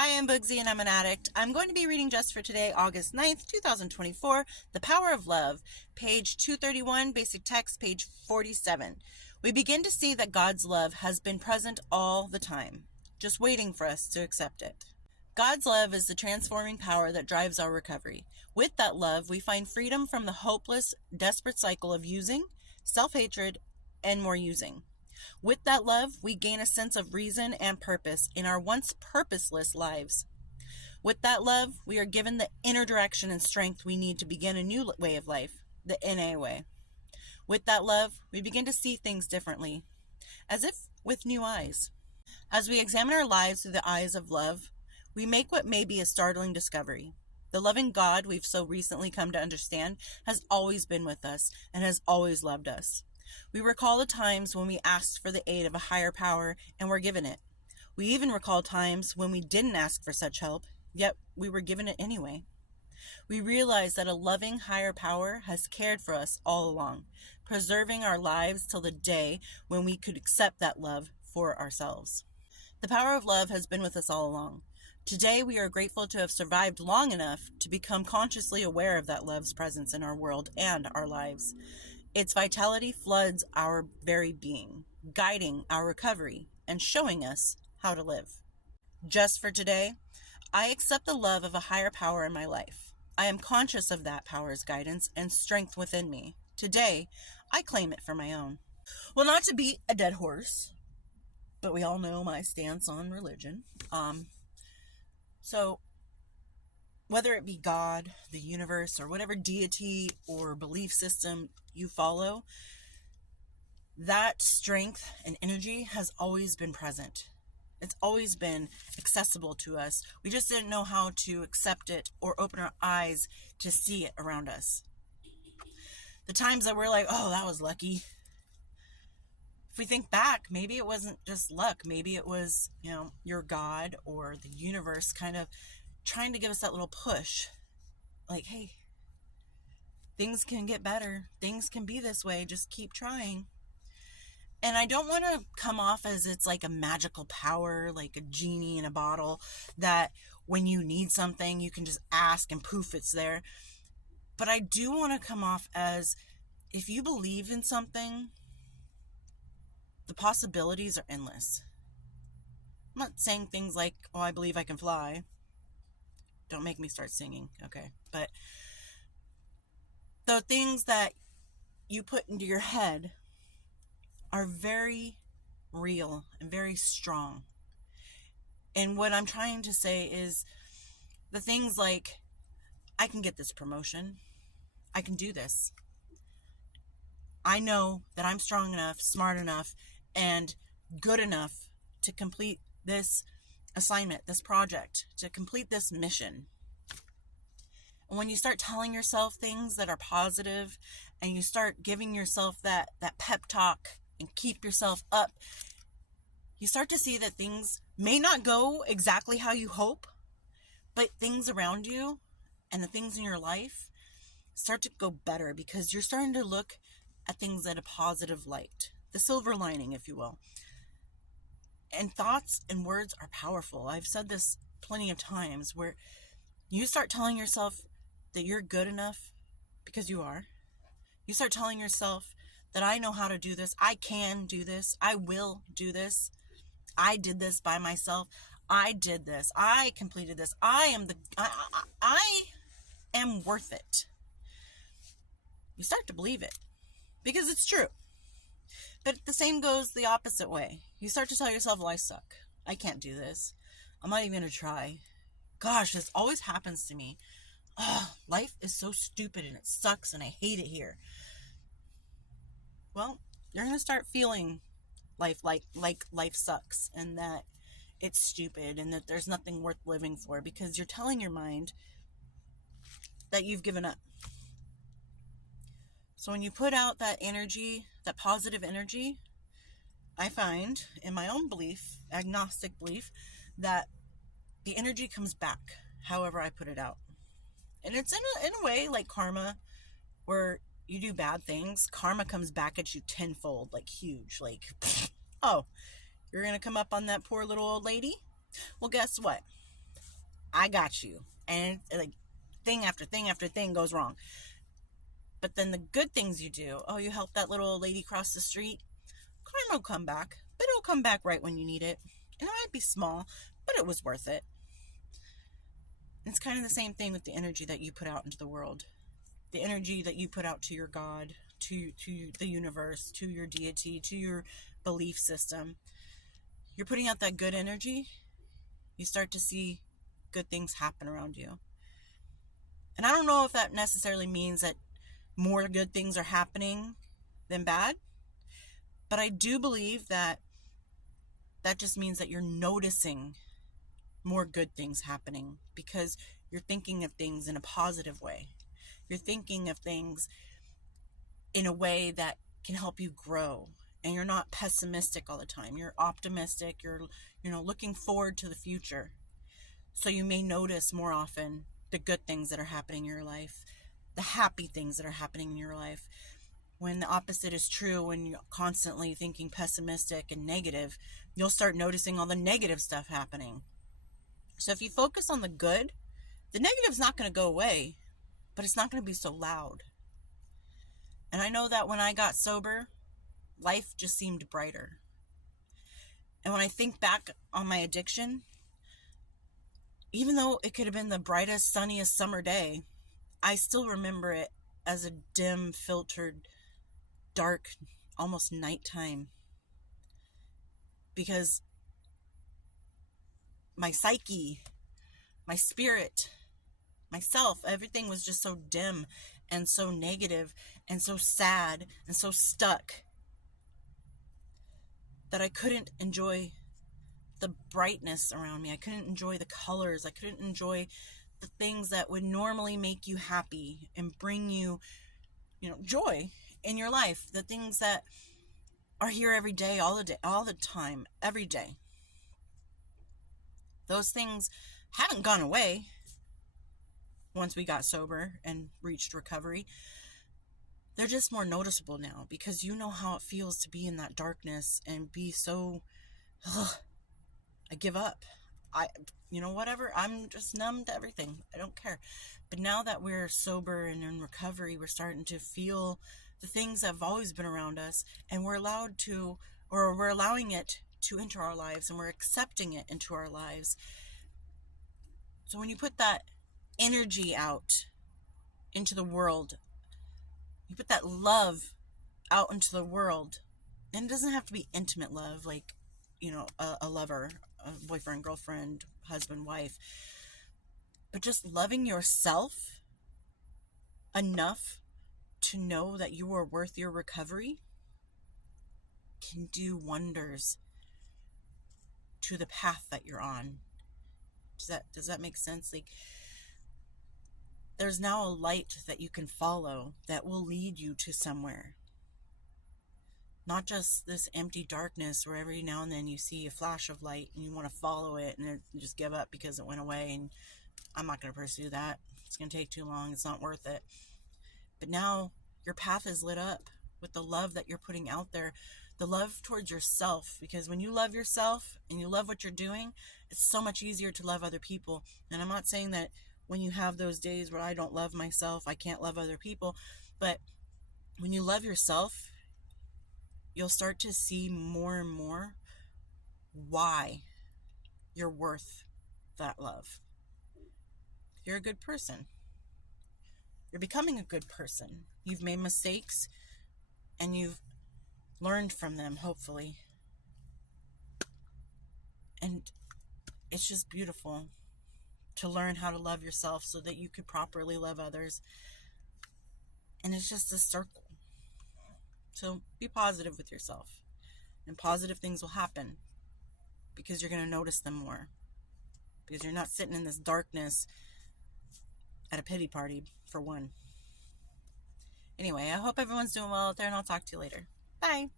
Hi, I'm Bugsy and I'm an addict. I'm going to be reading just for today, August 9th, 2024, The Power of Love, page 231, basic text, page 47. We begin to see that God's love has been present all the time, just waiting for us to accept it. God's love is the transforming power that drives our recovery. With that love, we find freedom from the hopeless, desperate cycle of using, self-hatred, and more using. With that love, we gain a sense of reason and purpose in our once purposeless lives. With that love, we are given the inner direction and strength we need to begin a new way of life, the NA way. With that love, we begin to see things differently, as if with new eyes. As we examine our lives through the eyes of love, we make what may be a startling discovery. The loving God we've so recently come to understand has always been with us and has always loved us. We recall the times when we asked for the aid of a higher power and were given it. We even recall times when we didn't ask for such help, yet we were given it anyway. We realize that a loving higher power has cared for us all along, preserving our lives till the day when we could accept that love for ourselves. The power of love has been with us all along. Today, we are grateful to have survived long enough to become consciously aware of that love's presence in our world and our lives. Its vitality floods our very being, guiding our recovery and showing us how to live. Just for today, I accept the love of a higher power in my life. I am conscious of that power's guidance and strength within me. Today, I claim it for my own. Well, not to beat a dead horse, but we all know my stance on religion. So whether it be God, the universe, or whatever deity or belief system you follow, that strength and energy has always been present. It's always been accessible to us. We just didn't know how to accept it or open our eyes to see it around us. The times that we're like, oh, that was lucky. If we think back, maybe it wasn't just luck. Maybe it was, your God or the universe kind of trying to give us that little push. Like, hey, things can get better. Things can be this way. Just keep trying. And I don't want to come off as it's like a magical power, like a genie in a bottle, that when you need something, you can just ask and poof, it's there. But I do want to come off as, if you believe in something, the possibilities are endless. I'm not saying things like, oh, I believe I can fly. Don't make me start singing, okay? But the things that you put into your head are very real and very strong. And what I'm trying to say is the things like, I can get this promotion. I can do this. I know that I'm strong enough, smart enough, and good enough to complete this assignment, this project, to complete this mission. And when you start telling yourself things that are positive and you start giving yourself that pep talk and keep yourself up, you start to see that things may not go exactly how you hope, but things around you and the things in your life start to go better because you're starting to look at things in a positive light, the silver lining, if you will. And thoughts and words are powerful. I've said this plenty of times, where you start telling yourself that you're good enough, because you are. You start telling yourself that I know how to do this. I can do this. I will do this. I did this by myself. I did this. I completed this. I am worth it. You start to believe it because it's true. But the same goes the opposite way. You start to tell yourself, well, I suck. I can't do this. I'm not even going to try. Gosh, this always happens to me. Oh, life is so stupid and it sucks and I hate it here. Well, you're going to start feeling life like life sucks and that it's stupid and that there's nothing worth living for, because you're telling your mind that you've given up. So when you put out that energy, that positive energy, I find in my own belief, agnostic belief, that the energy comes back however I put it out. And it's in a way like karma, where you do bad things, karma comes back at you tenfold, like huge, like, oh, you're going to come up on that poor little old lady? Well, guess what? I got you. And like thing after thing after thing goes wrong. But then the good things you do, oh, you help that little lady cross the street, karma will come back, but it'll come back right when you need it. And it might be small, but it was worth it. It's kind of the same thing with the energy that you put out into the world. The energy that you put out to your God, to the universe, to your deity, to your belief system. You're putting out that good energy, you start to see good things happen around you. And I don't know if that necessarily means that more good things are happening than bad, but I do believe that just means that you're noticing more good things happening because you're thinking of things in a positive way. You're thinking of things in a way that can help you grow, and you're not pessimistic all the time. You're optimistic. You're looking forward to the future. So you may notice more often the good things that are happening in your life, the happy things that are happening in your life. When the opposite is true, when you're constantly thinking pessimistic and negative, you'll start noticing all the negative stuff happening. So if you focus on the good, the negative's not going to go away, but it's not going to be so loud. And I know that when I got sober, life just seemed brighter. And when I think back on my addiction, even though it could have been the brightest, sunniest summer day, I still remember it as a dim, filtered, dark, almost nighttime. Because my psyche, my spirit, myself, everything was just so dim and so negative and so sad and so stuck that I couldn't enjoy the brightness around me. I couldn't enjoy the colors. I couldn't enjoy the things that would normally make you happy and bring you, joy in your life. The things that are here every day, all the time, every day. Those things haven't gone away once we got sober and reached recovery. They're just more noticeable now because you know how it feels to be in that darkness and be so, I give up. Whatever. I'm just numb to everything. I don't care. But now that we're sober and in recovery, we're starting to feel the things that have always been around us, and we're allowing it to enter our lives, and we're accepting it into our lives. So when you put that energy out into the world, you put that love out into the world, and it doesn't have to be intimate love, like, a lover, a boyfriend, girlfriend, husband, wife, but just loving yourself enough to know that you are worth your recovery can do wonders to the path that you're on. Does that make sense? Like, there's now a light that you can follow that will lead you to somewhere. Not just this empty darkness where every now and then you see a flash of light and you want to follow it and then you just give up because it went away, and I'm not going to pursue that. It's going to take too long. It's not worth it. But now your path is lit up with the love that you're putting out there, the love towards yourself, because when you love yourself and you love what you're doing, it's so much easier to love other people. And I'm not saying that when you have those days where I don't love myself, I can't love other people, but when you love yourself, you'll start to see more and more why you're worth that love. You're a good person. You're becoming a good person. You've made mistakes and you've learned from them, hopefully. And it's just beautiful to learn how to love yourself so that you could properly love others. And it's just a circle. So be positive with yourself, and positive things will happen because you're going to notice them more, because you're not sitting in this darkness at a pity party, for one. Anyway, I hope everyone's doing well out there, and I'll talk to you later. Bye.